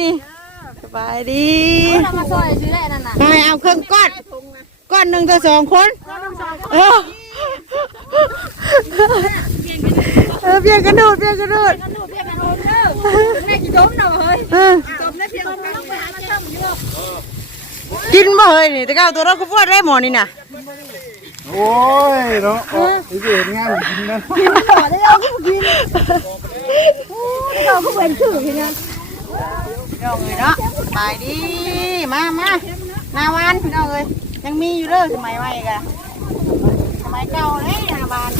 นี่สบายดีเรามาซอยซื้อได้นั่นน่ะไปเอาเครื่องก้อนก้อนหนึ่งต่อสองคนเออเออเพียงกระโดดเพียงกระโดดแม่กี่ต้มเนาะเฮ้ยเออต้มได้เพียงต้องไปหาเจ้าอยู่กินบ่เฮ้ยนี่แต่ก้าวตัวเราก็ปวดได้หมอนี่น่ะโอ้ยเนาะออกไปเห็นงานกินนะต่อได้เอาผู้กินเราผู้เป็นชื่อพี่นะพี่ น้องเอ้ยเนาะสบายดีมามาหน้าวานพี่น้องเอ้ยยังมีอยู่เด้อสมัยใหม่กะสมัยเก่าเลยหน้าวาน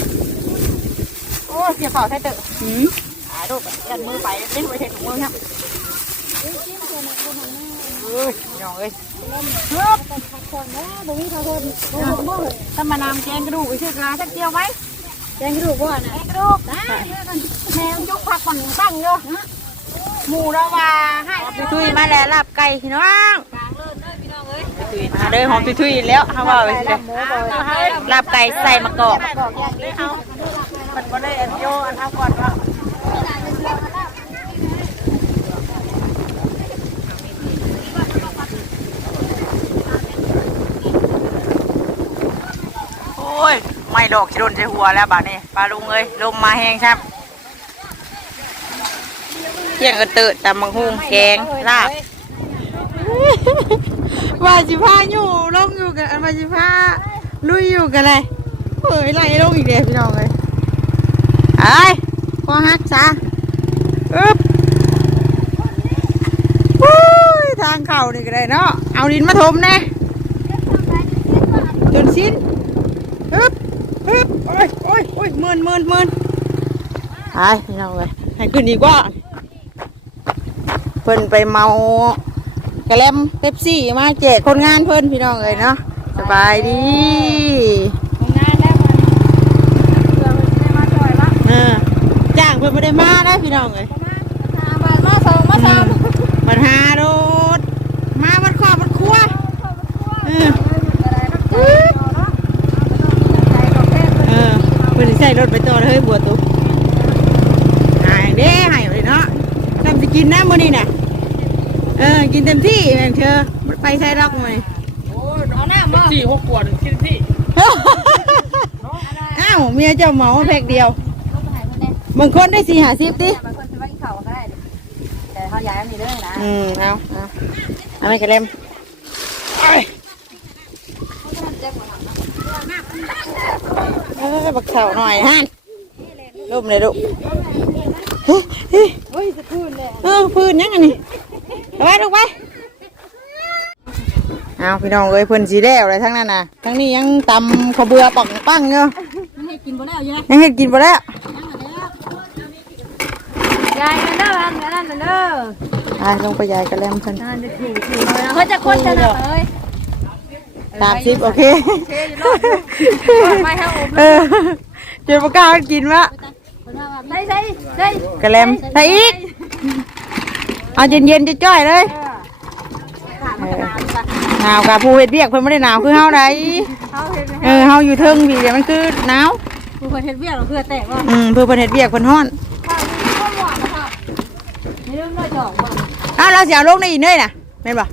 โอ้เสียเข่าไทยเตอะหืมหาดูแบบยันมือไปเล่นไปเห็นถุงมือครับเอ้ยพี่น้องเอ้ยคนนะบ่มีเขาคนบ่บ่ถ้ามานำแกงกระดูกอีกเชือกลาสักเดียวไว้แกงกระดูกบ่น่ะแกงกระดูกนะแมวยกผักผ่อนตั้งเยอะ หมูระวาให้ทุยมาแล้วลาบไก่พี่น้องกลางเลิศเด้อพี่น้องเอ้ยทุยมาเด้อหอมทุยๆแล้วเขาบอกไปสิลาบไก่ใส่มะกอกบอกอย่างนี้เขามันก็ได้อันโยอันทำก่อนว่าโอ้ย ไม่ดอกชิโดนใส่หัวแล้วบาดนี้ปลาลุงเอ้ยลมมาแห้งครับ เที่ยงกระเติดตำมังหุงแกงลาบว่าจิพาอยู่ลงอยู่กันว่าจิพาลุยอยู่กันเลยเฮ้ยไล่ลงอีกเดียวพี่น้องเลยไอ้ยพอฮักซะอึ๊บวู้ยทางเข่านี่ก็ได้เนาะเอาดินมาถมแน่จนสิ้นอึ๊บอึ๊บโอ้ยโอ้ยโอ้ยหมื่นหมื่นหมื่นไอ้พี่น้องเลยให้ขึ้นดีกว่าเพิ่นไปเมากระแลมเป๊ปซี่มาแจกคนงานเพิ่นพี่น้องเลยเนาะสบายดีงานได้มาเพื่อมันได้าซอยละเออจ้างเพิ่นไม่ได้มาได้พี่น้องเลยมามามาสองมาสามปัญหาโดดมาวัดขอบวัดครัวเออเออเพิ่นใส่รถไปต่อเลยเฮ้ยบัวตุ๊กหายเด้หายเลยเนาะทำจะกินนะมื้อนี้น่ะ เออ กินเต็มที่แม่งเธอบ่ไปใส่ดอกมื้อนี้เอาหน้ามาสี่หกขวดกินที่อ้าวเมียเจ้าเหมาแพ็กเดียวลงไปหายคนแน่บางคนได้สี่หาสิบติบางคนจะไปกินข้าวก็ได้แต่เขาย้ายมีเรื่องนะอืมเอาเอาเอาไม่กระเล่มเออบักเสาหน่อยฮะลมเลยลูกเฮ้ยเฮ้ยเฮ้ยจะพูดเลยเออพื้นยังไงนี่เอา ไปลูกไปเอาพี่น้องเอ้ยเพิ่นสีแล้วอะไรทั้งนั้นน่ะทั้งนี้ยังตำข้าวเบื่อปังปังอยู่ให้กินบ่แล้วอยู่นะยังเห็ดกินไปแล้วยายนั่นเด้อนั่นนั่นเด้อไปลงไปยายกระเล่มเพิ่นนั่นจะถูกถูกเลยนะเขาจะคนจะหนักเลยสามสิบโอเคไปให้อบเออเจ็บปากกากินวะใส่ใส่ใส่กระเล่มใส่อีก เอาเย็นๆจะจ้อยเลยหนาวกับผู้เฮ็ดเบียกเพิ่นไม่ได้หนาวคือเฮาไดเขาเห็นไหมเออเฮาอยู่เทิงพี่เดี๋ยวมันคือหนาวผู้คนเห็นเบี้ยเราเพื่อแตกว่าอืมเพื่อเพิ่นเฮ็ดเบียกเพิ่นฮ้อนข้าวมีข้าวหวานนะครับมีเรื่องน้อยจ่องว่าอ้าวเราสิเอาลงในอีกเด้ยน่ะแม่นบ่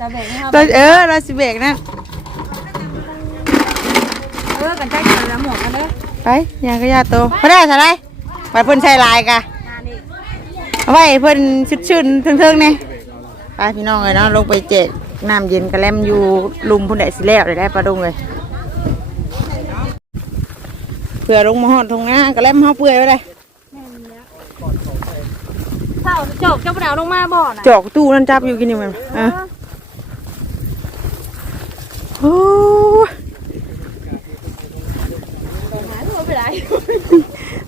จะแบ่งให้เขาเราเออเราสิเบรกนะเออกันใจกันแล้วหมดกันเลยไปยาก็ยาโตบ่ได้ซะได้บัดเพิ่นใช้ลายกะงานนี้ เอาไว้เพิ่นชื่นๆเทิงๆนี่ไปพี่น้องเอ้ยเนาะลงไปแจกน้ำเย็นกระแลมอยู่ลุมพุ่นได้สิแล้วได้ได้ปลาดงเลยเผื่อลงมาฮอดทงนากระแลมเฮาเปื่อยไว้เลยเท่าจบเจ้าปนาวลงมาบ่อนะจอกตู้นั่นจับอยู่กินนี่มันอะโอ้ยหาตัวไปไหน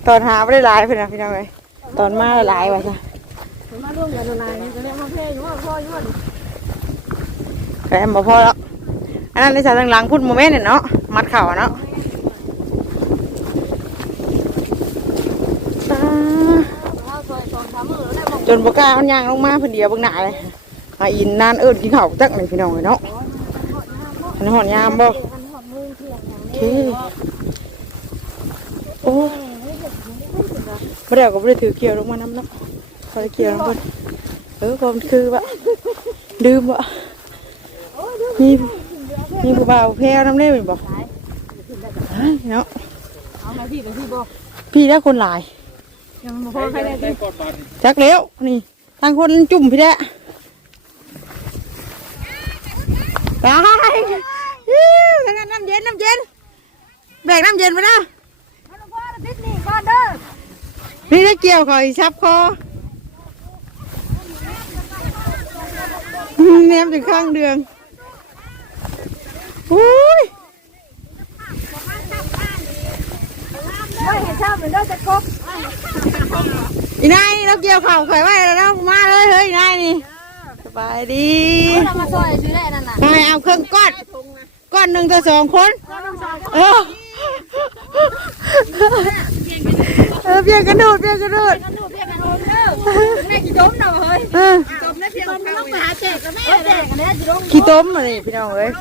ตอนหาไม่ได้หลายเพื่อนนะพี่น้องเลยตอนมาหลายว่ะจ้ะมา ร่วมกันละลายจะเรียกมาเพ่อยู่ว่าพ่ออยู่ว่าแกมบ่พอแล้วอันนั้นในสายหลังๆพูดโมเมนต์เนี่ยเนาะมัดเข่าอะเนาะอ่าพ่อซอยสองสามมือแล้วบอกจนบกล้ามันยางลงมาเพิ่นเดียวเบิ่งหน้าเลยหาอินนานเอิ้นกินข้าวจักหนึ่งพี่น้องเลยเนาะอันนหอนยามบ่อันหอมมือเที่ยงอย่างโอนี้เคโอ้บ่ได้ก็บ่ได้ถือเกี่ยวลงมาน้ำเนาะ คอยเกี่ยวคนเออผมคือว่าดื่มวะมีมีผู้บ่าวแพ้วน้ำเล่มบอกเนาะเอามาพี่ไปพี่บอกพี่ได้คนหลายยังบ่พอใครได้ได้กอดบาดจักแล้วนี่ทางคนจุ่มพี่แด้ไปยิ้วทางนั้นน้ำเย็นน้ำเย็นแบกน้ำเย็นไปนะมันว่าติดนี่ก่อนเด้อนี่ได้เกี่ยวคอยซับคอ อืมเนมถึงข้างเดืองอุ้ยเฮ้ยเห็นชอบเหมือนเด้อจะกบอีนายนี่เราเกี่ยวเข่าข่อยไว้แล้วเรามาเลยเฮ้ยอีนายนี่สบายดีเรามาซอยซื้อได้นั่นน่ะทำไมเอาเครื่องก้อนก้อนหนึ่งต่อสองคนเออเออเพียงกระโดดเพียงกระโดดกันดูเพียงกันโอนเด้อแม่กี่ดมเนาะเฮ้ย เออดมได้เพียงกันต้องไปหาเจ๊กับแม่เจ๊กันแน่กี่ดมขี้ต้มมาเลยพี่น้องเอ้ย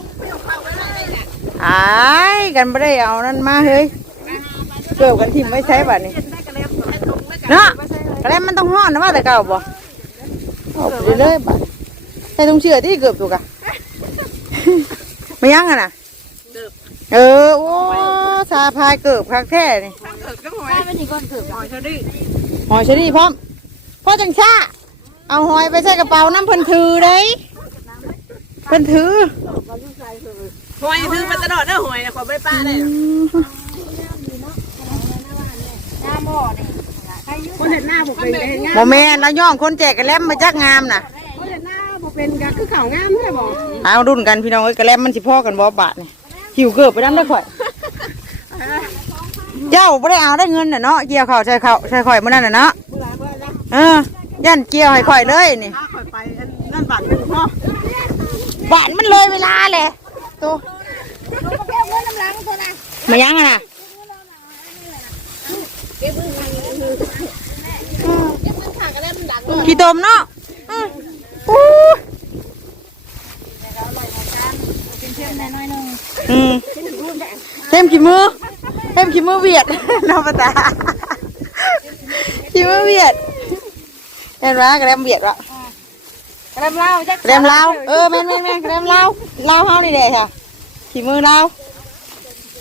อายกันไม่ได้เอานั่นมาเฮ้ยเกือบกันทิมไม่ใช้บัดนี้เนาะแล้วมันต้องห้อนนะว่าแต่เก่าบ่เอาไปเรื่อยๆบัดใส่ตรงเชือกที่เกือบถูกอะไม่ยั้งอะน่ะเออโอ้ซาพายเกือบคักแท้นี่แม่เป็นอีกคนเกือบหอยเชอรี่หอยเชอรี่พร้อมพ่อจังชา เอาหอยไปใส่กระเป๋าน้ำเพิ่นถือเลยเพิ่นถือหอยถือมาตลอดเด้อหอยขอไปป้าเลยหน้าหม้อนี่คนเห็นหน้าผมเป็นเห็นงามโมเมนแล้วย่องคนแจกกระแลมมาจักงามน่ะคนเห็นหน้าผมเป็นก็คือเขางามใช่บ่เอารุ่นกันพี่น้องเอ้ยกระแลมมันสิพ่อกันบ่บาทนี่หิวเกือบไปน้ำได้ข่อยเจ้าไม่ได้เอาได้เงินน่ะเนาะเกี่ยวเข่าวใช่เข่าวใช่ข่อยเมื่อนั้นน่ะเนาะเออ ย่านเกี่ยวให้ข่อยเลยนี่ถ้าคอยไปนั่นบาทเป็นพ่อบาทมันเลยเวลาแหละตัวเพียงเงินน้ำลังตัวน่ะมายังอะน่ะขี้ตมเนาะอืมอู้เพียงแน่น้อยนึงอืมเต็มขี้มือเต็มขี้มือเวียดน้องปะตาขี้มือเวียด เห็นไหมกระเดมเวียดวะกระเล่าจักกระเดมลาวเออแม่นแม่นแม่นกระเดมลาวลาวเฮานี่แหละค่ะขี้มือลาว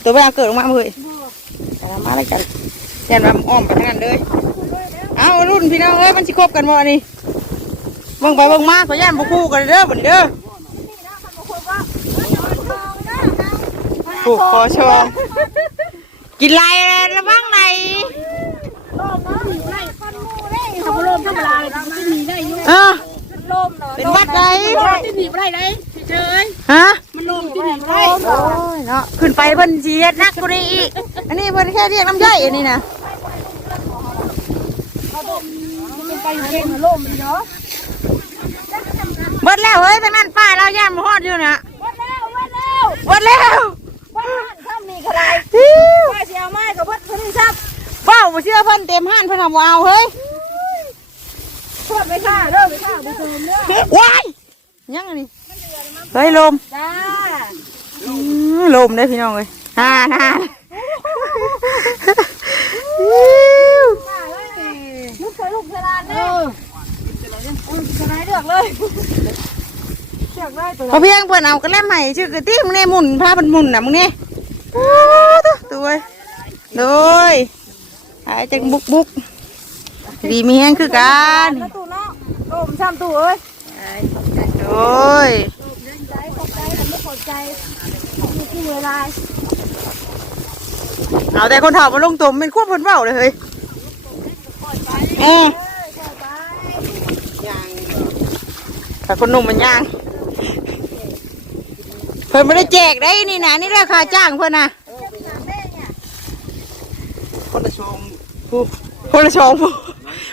ตัวไปเอาเกิดลงมาเลยเอามาเลยกันเห็นว่าอ้อมไปทางนั้นเลยเอารุ่นพี่น้องเอ้ยมันสิคบกันบ่อันนี้เบิ่งไปเบิ่งมาขอย่านบ่คู่กันเด้อบัดนี้เด้อผูกคอชองกินไรระวังไหน ทำลมธรรมดาเลยที่มีได้ยุ่งเออลมเนาะเป็นวัดไรที่หนีไปได้เลยเฉยฮะมันลงที่หนีไปได้โอ้ยเนาะขึ้นไปเพิ่นสิเฮ็ดนักกว่านี้อีกอันนี้เพิ่นแค่เรียกน้ำย่อยอันนี้นะมันไปอยู่เองลมเนาะเบิดแล้วเฮ้ยทางนั้นป้ายเราย่านบ่ฮอดอยู่น่ะวันแล้ววันแล้วเบิดแล้ววันนั้นถ้ามีกระไรฮิ้วป้าเสียไม้กับพัดพื้นซับเฝ้าบ่เชื่อเพิ่นเต็มห้านเพิ่นทำบ่เอาเฮ้ย ทอดไปค่ะเด้อไปค่ะผู้ชมเด้อว้ายยังอันนี้เฮ้ยลมจ้าอื้อลมเด้อพี่น้องเอ้ยฮ่าฮ่าฮิ้วลูกเคยลูกเวลาเด้อจะไหนเลือกเลยเลือกได้ตัวพอเพียงเพิ่นเอากระแลมใหม่ชื่อกะตี้มึงนี่หมุนพาเพิ่นหมุนน่ะมึงนี่โอ้ตัวตัวเอ้ยโดยหายจังบุกบุกดีมีแห้งคือกันแล้วตู้เนาะล มซ้ำตู้เอ้ยโอ้ยใจขอบใจแต่ไม่ขอบใจนี่คือเวลาเอาแต่คนเฒ่ามาลงตุ่มเป็นควบเพิ่นเว้าเลยเฮ้ยเออแต่คนหนุ่มมันย่าง เพิ่นไม่ได้แจกได้นี่นะนี่ราคาจ้างเพิ่นนะคนละชมผู้คนละชมผู้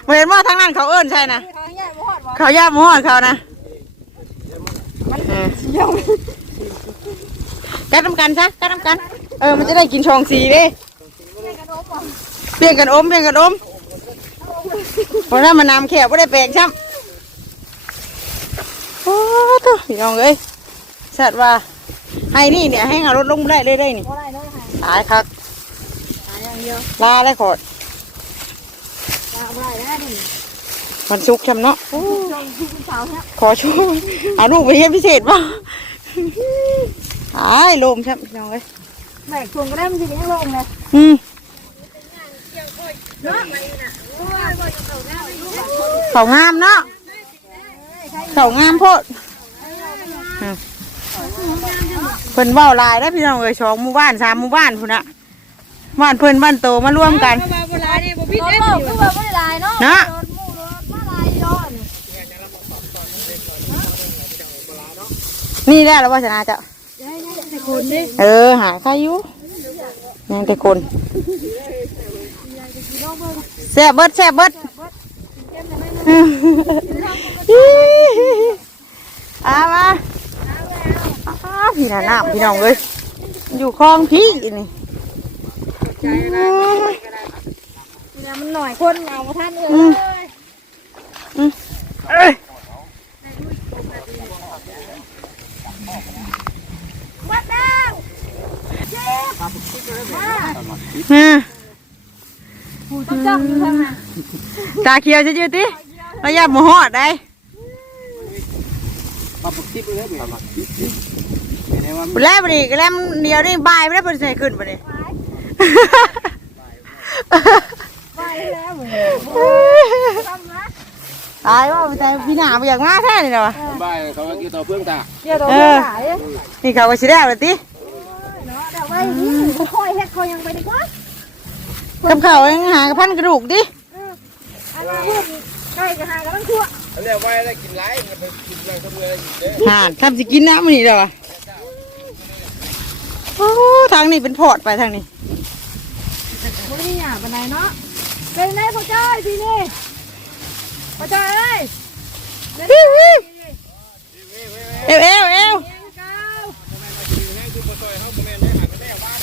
บ่เห็นว่าทางนั้นเขาเอิ้นใช่นะทาง ใหญ่บ่ฮอดบ่เขาย่าหมอดเขานะเออกัดน้ำกันซะกัดน้ำกัน เออ มันจะได้กินชองสีเด้เปลี่ยนกันอมเปลี่ยนกันอมเพราะถ้ามันน้ำแขกไม่ได้แปลงช่ำโอ้ตัวพี่น้องเอ้ยสัตว์ว่าให้นี่เนี่ยให้เอารถลงได้เลยได้นี่บ่ได้เลยค่ะตายครับหาอย่างเดียวลาได้ขอดลาบ่ได้นะนี่ มันสุกชำเนาะโอ้สาวเนี่ยขอช่วยหาลูกไปเรียนพิเศษป่ะหายลมใช่ไหมน้องเอ้ยแบกช่วงก็ได้มันจะยังลงเลยอืมเขางามเนาะเขางามโพดอืมเพิ่นเว้าหลายได้อพี่น้องเอ้ยสองหมู่บ้านสามหมู่บ้านพุ่นน่ะบ้านเพิ่นบ้านโตมาร่วมกันโดนโลกคือแบบไม่ได้ลายเนาะ เนาะ โดนหมู่โดนมาลายย้อน นี่แหละแล้วว่าชนะเจ้าแต่คนนี่เออหาใครอยู่ยังแต่คนแซ่บเบิดแซ่บเบิดอามาอ้าพี่น่ะน้ำพี่น้องเลยอยู่คลองพี่นี่เนี่ยมันหน่อยคนเอาท่านเลยเอ้ย วัดแล้วมาผู้จ้องอยู่ทางนั้นตาเขียวจะยืดติระยะหมหอดได้ปรับคลิเลยปลิปไม่ได้ว่าแล้วบัดนี้ก็แล้วเดียวนี่บายไม่ได้เพิ่นใส่ขึ้นบัดนี้ไปแล้วเหมือนทำนะ ตายว่าแต่พี่หนาไปอยากมาแค่นี้เหรอวะบ้านเขาเกี่ยวต่อเพื่อนตาเกี่ยวกับผู้หลายนี่เขาก็สิได้เลยติเนาะแต่ว่านี่ค่อยเฮ็ดค่อยยังไปดีกว่ากับเขายังหากระพันกระดูกดิอันนี้เพื่อนใกล้จะหากันทั้งทั่วเรียกว่าได้กินไรไปกินอะไรก็เมื่อกินเด้อห่านทำสิกินน้ำมันนี่เหรอวะโอ้ทางนี้เป็นพอดไปทางนี้ไม่ได้หยาบอะไรเนาะเป็นไงพ่อจ้อยพี่นี่ พ่อจ้อยเอ้ยเอวเอวเอว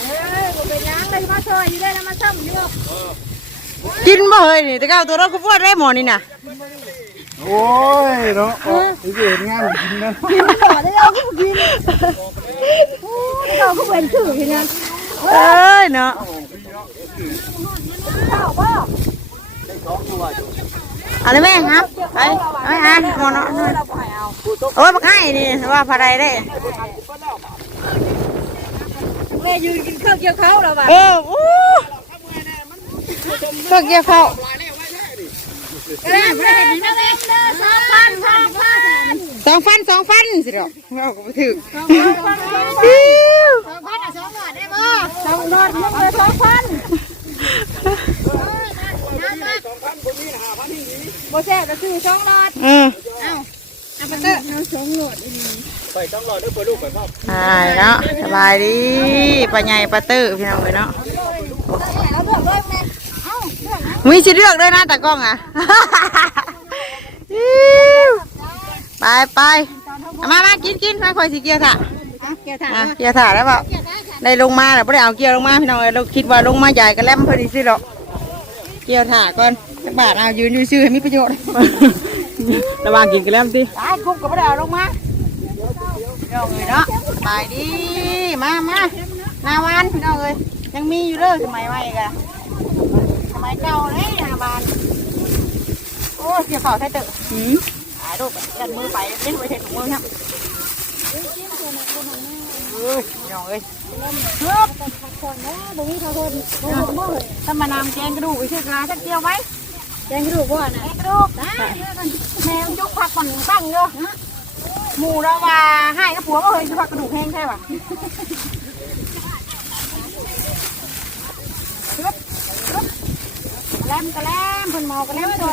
เฮ้ยเป็นยังเลยมาช่วยอยู่ได้แล้วมาซ้ำอยู่กินบ่เฮ้ยนี่แต่ก้าตัวเราก็ปวดได้หมอนี่น่ะโอ้ยเนาะนี่เห็นงานกินนะกินต่อได้แล้วก็กินโอ้เราก็เป็นชื่อพี่นะเอ้ยเนาะข้าวป่ะ เอะไรแม่ครับไปไปหาหมอเนาะเราไปเอาโอ้ยบักให้นี่ว่าพาไรได้แม่ยืนกินข้าวเกี่ยวเขาเราแบบเออโอ้ก็เกี่ยวเขาแม่แม่แม่แม่สองพันสองพันสองฟันสองฟันสิหรอกเราก็ไปถึงสองพันสองพันสองพันอะสองหลอดได้บ่สองหลอดมึงเลยสองพันโบแซ่ก็คือสองหลอดเออเอาไปเถอะเอาสองหลอดไปต้องรอด้วยเปิดลูกไปพ่อใช่เนาะสบายดีปลาใหญ่ปลาตื้อพี่น้องเลยเนาะเอาเถอะเลยแม่เอาเถอะนะมีสิเลือกด้วยนะตากล้องอะไปไปเอามามากินกินไปคอยสิเกียร์ถ่ะเกี่ยวถ่านอะเกียร์ถ่ะแล้วเปล่าได้ลงมาแล้วไม่ได้เอาเกียร์ลงมาพี่น้องเอ้ยเราคิดว่าลงมาใหญ่ก็แลมเพิ่นอีกสิหรอกเกียร์ถ่ะก่อนสัก บาทเอายืนอยู่ซื่อให้มีประโยชน์ ระวังกินกันแล้วสิตายคุบกับไม่ได้เอาลงมาพี่น้องเอ้ยเนาะไปดีมามาหนาวานพี่น้องเอ้ยยังมีอยู่เด้อสมัยใหม่กันสมัยเก่าเลยหนาบานโอ้เสียเข่าใส่เตอะหืมหายรูปยันมือไปเล่นไปเห็นถุงมือครับเอ้ยน้องเอ้ยคนนะบ่มีทางคนบ่บ่บ่ถ้ามานำแกงกระดูกไปชื่อคาจักเจียวไหม แกงกระดูกบ่น่ะแกงกระดูกนะแมวจุกผักมันตั้งเยอะหมูเราว่าให้กับผัวก็เคยผักกระดูกแห้งใช่ป่ะแลมกระแลมเพิ่นเมากระแลมตัว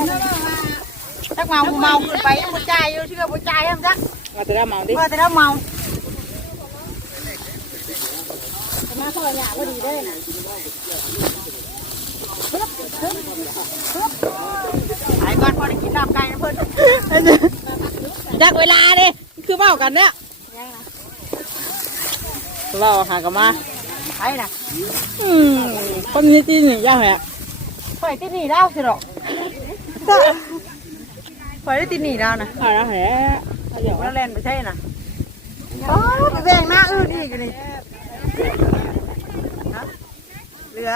จักเมาผู้เมาขึ้นไปยังบ่จ่ายอยู่เชื่อบ่จ่ายยังจักมาแต่ละเมาดิว่าแต่เราเมามาซอยหยาบ่ดีเด้อน่ะ หายก่อนพอได้กินลาบไก่นะเพิ่นจักเวลาดิคือเมากันเนี่ยเราหากันมาไปนะอืมคนนี้ที่นี่ยากแหละไปที่นี่แล้วสิหรอกไปได้ที่นี่แล้วนะหาแล้วแหละเดี๋ยวเราเล่นไปใช่น่ะโอ้ไปแบ่งหน้าอื่นอีกนี่ฮะเรือ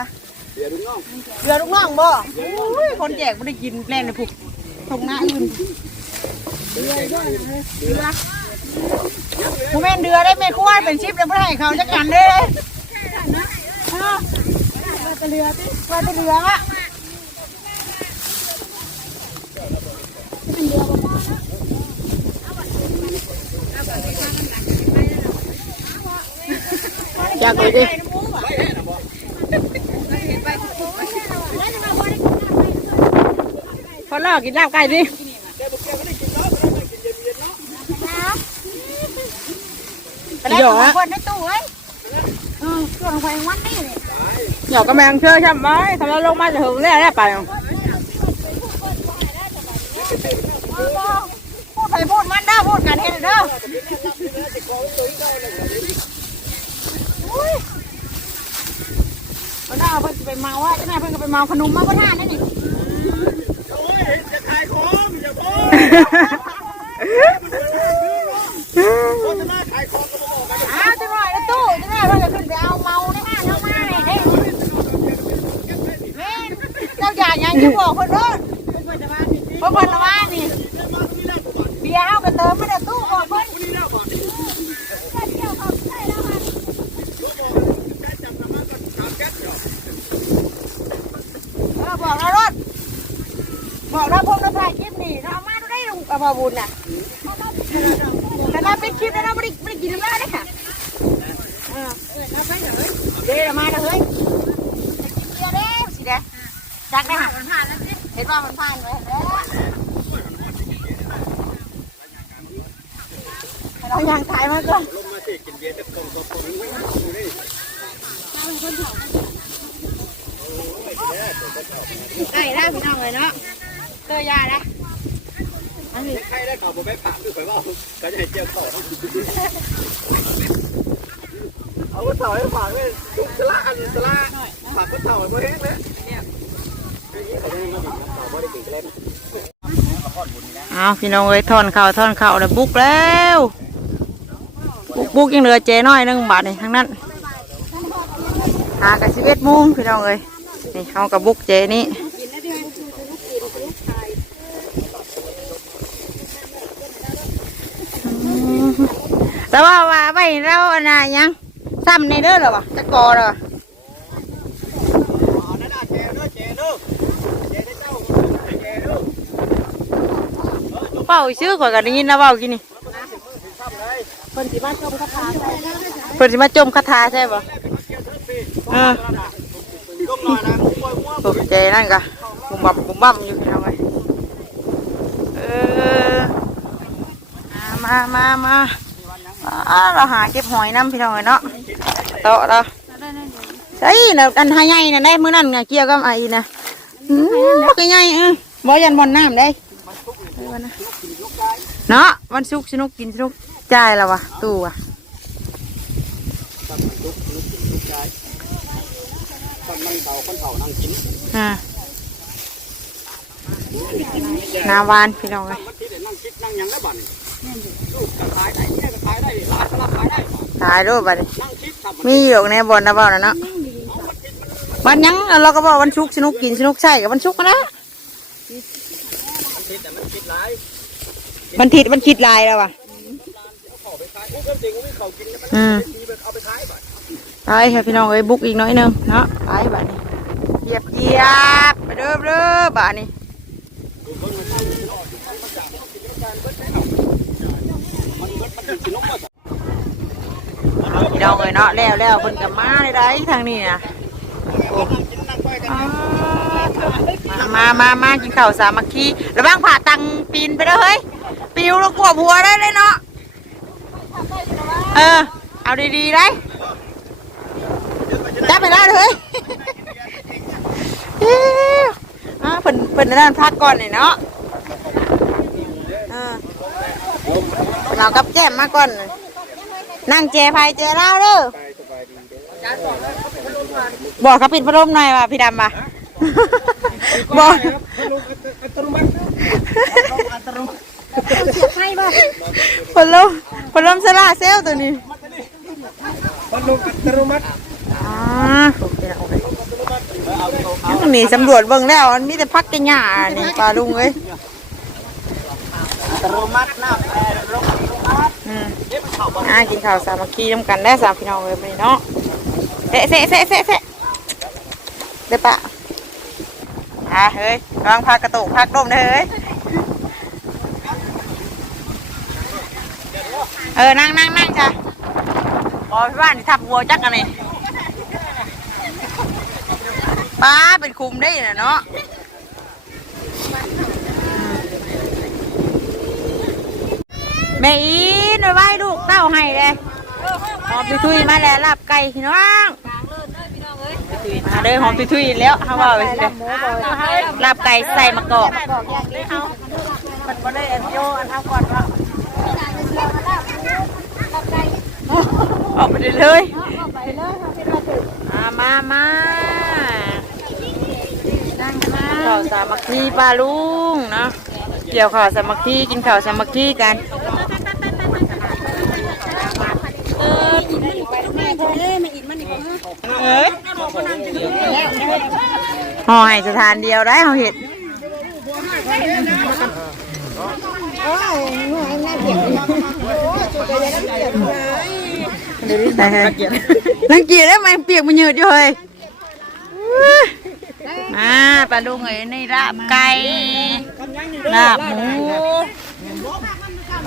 เดี๋ยวลูกน้องเรือลูกน้องบ่โอ้ยคนแจกไม่ได้กินแล่นเลยพุกตรงหน้าอื่นเดือเดือเดือผู้แม่นเดือได้ไม่ควรเป็นชิปแล้วไม่ให้เขาจะกันเด้ฮะว่าจะเรือติว่าจะเรืออะอยากเลยดิ พอเลิกกินลาบไก่ดิไปเล่นของคนในตู้เว้ยเออเครื่องไฟวันนี่เลยหยอกกำแพงเชื่อใช่ไหมทำแล้วลงมาจะถึงแล้วได้ไปพูดไปพูดมันเด้อพูดกันเห็นเด้ออุ้ยเอาได้เอาเพิ่นสิไปเมาว่าเจ้าแม่เพิ่นก็ไปเมาขนมมาบ่ทานนั่นนี่โอ้ย จะขายของอย่าพูดโฆษณาขายของก็บอกกันอ้าวจะหน่อยนะตู้เจ้าแม่เพิ่าจะขึ้นไปเอาเมาในห้างเอามาเลยเด้แม่เจ้าอยากหยังจะบอกคนรุ่นเพิ่นจะมานี่เพิ่นละว่านี่เบียร์เอากระเติมมาในตู้บอกเพิ่น เออบอกเรารถบอกเราพบเราถ่ายคลิป นี่เราเอามาดูได้ลงกับพอบุญน่ะแต่เราเป็นคลิปแล้วเราไม่ได้ไม่ได้กินน้ำได้เลยค่ะเออเราไปเหรอเดี๋ยวเรามาเด้อเฮ้ยจะกินเบียร์เด้สิเด้อจักได้ค่ะมันผ่านแล้วสิเห็นว่ามันผ่านเลยเด้อให้เรายังถ่ายมาก่อนลงมาสิกินเบียร์จะกงกับผมไว้ดูดิใกล้แล้วพี่น้องเลยเนาะเตยยาแล้ ใครได้ข่าวผมไปปากคือข่อยว่าเขาจะเจียวต่อเอาไปต่อให้ฝากเลยลุกสละอันสละฝากก็เต่าไว้เฮ้ยเลยเนี่ยเขาจะมาดิ่งต่อบ่ได้ดิ่งเล่นเอาพี่น้องเอ้ยทอนเข่าทอนเข่าแล้วบุกแล้ว บุกบุกยังเหลือเจน้อยหนึงบาทนี่ทั้งนั้นหากันสิบเอ็ดโมงพี่น้องเอ้ยนี่เขากับบุกเจนี่ แต่ว่าว่าไปแล้วอันน่ะยังซ้ำในเด้อเหรอวะจะกอเหรออ๋อนั่นน่ะเจเด้อเจเด้อเจได้เจ้าเจเด้อเป่าชื่อก่อนกันได้ยินนะเป่ากินนี่เพิ่นสิมาชมคาถาใส่เพิ่นสิมาจมคาถาใช่ปะเออลูกหน่อยนะมวยมัวตกใจนั่นกะบุ่มบั่มบุ่มบั่มอยู่พี่น้องเอ้เออมามามา อ่าเราหาเก็บหอยน้ำพี่น้องเอ้ยเนาะโตะเราใช่น่ะอันหาใหญ่น่ะได้มื้อนั้นไงเกี่ยวกับไอ้น่ะอืมบักใหญ่เออบ่ยันบ่อนน้ำได้เออวันน่ะเนาะวันศุกร์สนุกกินสนุกจ่ายแล้ววะตู้วะคนนั่งเต่าคนเต่านั่งกินอ่าหนาวานพี่น้องเลย มันที่เด็นั่งคิดนั่งยังได้บ่นลูกก็ขายได้แม่ก็ขายได้ร้านก็รับขายได้ตายด้วยบัดนี้นั่งคิดทำมันมีอยู่ในบอลนะเปล่านะเนาะวันยังเราก็บอกวันชุกร์สนุกกินสนุกใช่กับวันชุกร์นะคิดแต่มันคิดหลายมันผิดมันคิดลายแล้วว่ะเขาไปขายอุ้มจริงอุ้มเขากินแล้วมันอืมดีแบบเอาไปขายบ่ไปค่ะพี่น้องเอ้ยบุกอีกหน้อยหนึงเนาะไปบัดนี้เหยียบเหยียบไปเด้อเด้อบัดนี้ พี่น้องเอ้ยเนาะแล้วแล้วคนกับมาได้ได้ทางนี้นะมามามามากินข้าวสามัคคีระวังผ่าตังปีนไปเด้อเฮ้ยปิวแล้วกลัวหัวได้เลยเนาะเออ เอาดีๆได้จับไปได้เลยเอ้ยอ่าเพิ่นเพิ่นนั่นพักก่อนนี่เนาะ เรากับแก้มมาก่อน นั่งเจไฟเจเล่าเด้อบอกเขาปิดพัดลมหน่อยว่ะพี่ดำป่ะบอกอัตโนมัติอัตโนมัติเสียบไฟบ่พัดลมพัดลมสลาร์เซลล์ตัวนี้พัดลมอัตโนมัติอ่าผมจะเอาไปยังหนีสำรวจเบิ่งแล้วมันมีแต่พักกันหญ้านี่ปลาลุงเอ้ยรมัดน้ำแปรรมมัด อืมเด็บเข่าบ่อ่ากินข้าวสามัคคีน้ำกันได้สามพี่น้องเลยไปเนาะเสะเสะเสะเสะเสะเด้อปะอะเฮ้ยกำลังพากระตุกพากลมเด้อเฮ้ยเออนั่งนั่งนั่งจ้ะบอพี่บ้านที่ทับวัวจักกันนี่ป้าเป็นคุมได้น่ะเนาะ ม่อีนไว้ลูกเต้าให้เลยหอมทุยๆมาแล้วลาบไก่พี่น้องมาเด้อหอมทุยๆแล้วเขาว่าไปเด้อลาบไก่ใส่มะกอกมันบ่ได้อันโยอันเอาก่อนว่าออกไปเลยมามามาข้าวสามัคคีปลาลุงเนาะเกี่ยวข้าวสามัคคีกินข้าวสามัคคีกัน เอ้ยห่อให้สถานเดียวได้เขาเห็ดรังเกียรังเกียจได้ไหมเปียกมันเยอยู่เลยมาปลาดุงเอ้ยนี่ลาบไก่ลาบหมู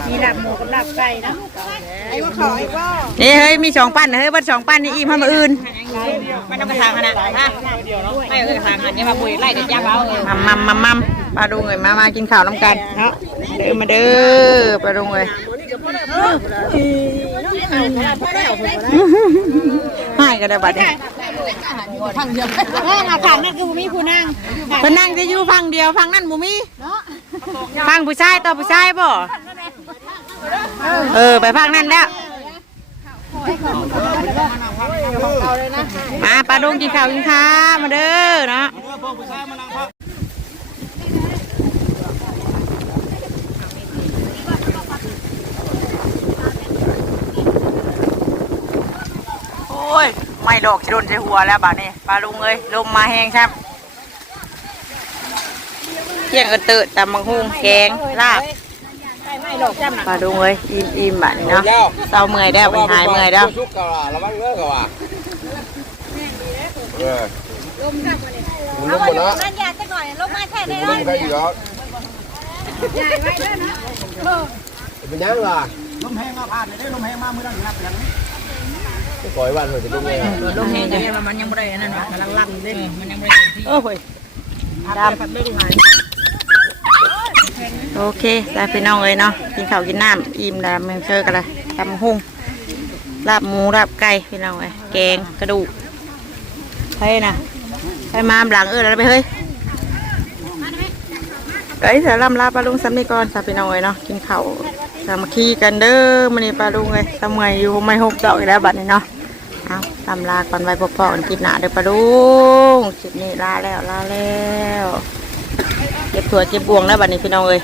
มีหลับหมูกับลับไก่นะ ไอ้ว่าเขาไอ้ว่านี่เฮ้ยมีสองปั้นเฮ้ยบัดสองปั้นนี่อิ่มให้มาอื่นไม่ต้องกระถางขนาดนั้นนะไม่เออกระถางอันนี้มาบุยไล่เด็ดยาเบาเออมัมมัมมัมมัมปลาดุงเอ้ยมามากินข้าวน้ำกันเนาะเด้อมาเด้อปลาดุงเอ้ยให้ก็ได้บัดนี้เออาถามนั่นคือบุมีผู้นั่งเพิ่นนั่งจะอยู่ฝั่งเดียวฝั่งนั้นบ่มีฝั่งผู้ชายต่อผู้ชายบ่ เออ ไปฝั่งนั้นแล้วมาปลาดุงกินข้าวกินข้าวมาเด้อเนาะโอ้ย ไม่ดอกสิโดนใส่หัวแล้วบัดนี้ปลาดุงเอ้ยลมมาแห้งครับเที่ยงก็ตื่นตำบังฮุงแกงลาบ ม่หลอกจำนะปลาดุงเอ้ยอิ่มอิ่มบัดนี้เนาะเศร้าเมื่อยแล้วไปหายเมื่อยแล้วชุกกะว่าระวังเด้อกะว่าเออลมจับมาเลยลมหมดแล้วนั่นยาจะหน่อยลงมาแค่ได้ลมใครอยู่แล้วเป็นยังล่ะลมแห้งมาผ่านได้ลมแห้งมามื้อนั้นนับยังปล่อยวันเถอะจะลมแห้งลงเฮงจะเรียกว่ามันยังไม่ได้อันนั่นหรอกกำลังลั่นเล่นมันยังไม่ได้ที่โอ้ยดำ โอเคได้พี่น้องเลยเนาะ กินข้าวกินน้ำอิ่มแล้วมันเจอกันเลยตำหุ่งลาบหมูลาบไก่พี่น้องเลยแกงกระดูกเฮ้ยนะไปมาหลังเออแล้วไปเฮ้ยไก่สารลำลาปลาลุงซ้ำนี่ก่อนสาพี่น้องเลยเนาะ กินข้าวสามัคคีกันเด้อมันนี่ปลาลุงเลยสมัยอยู่ไม่หกดอกอีกแล้วบัดนี้เนาะเอาตำลาก่อนไว้พอๆกันกินหนาเด้อปลาดุงคลิปนี้ลาแล้วลาแล้ว เก็บถั่วเก็บบวงแล้วบัดนี้พี่น้องเอ้ย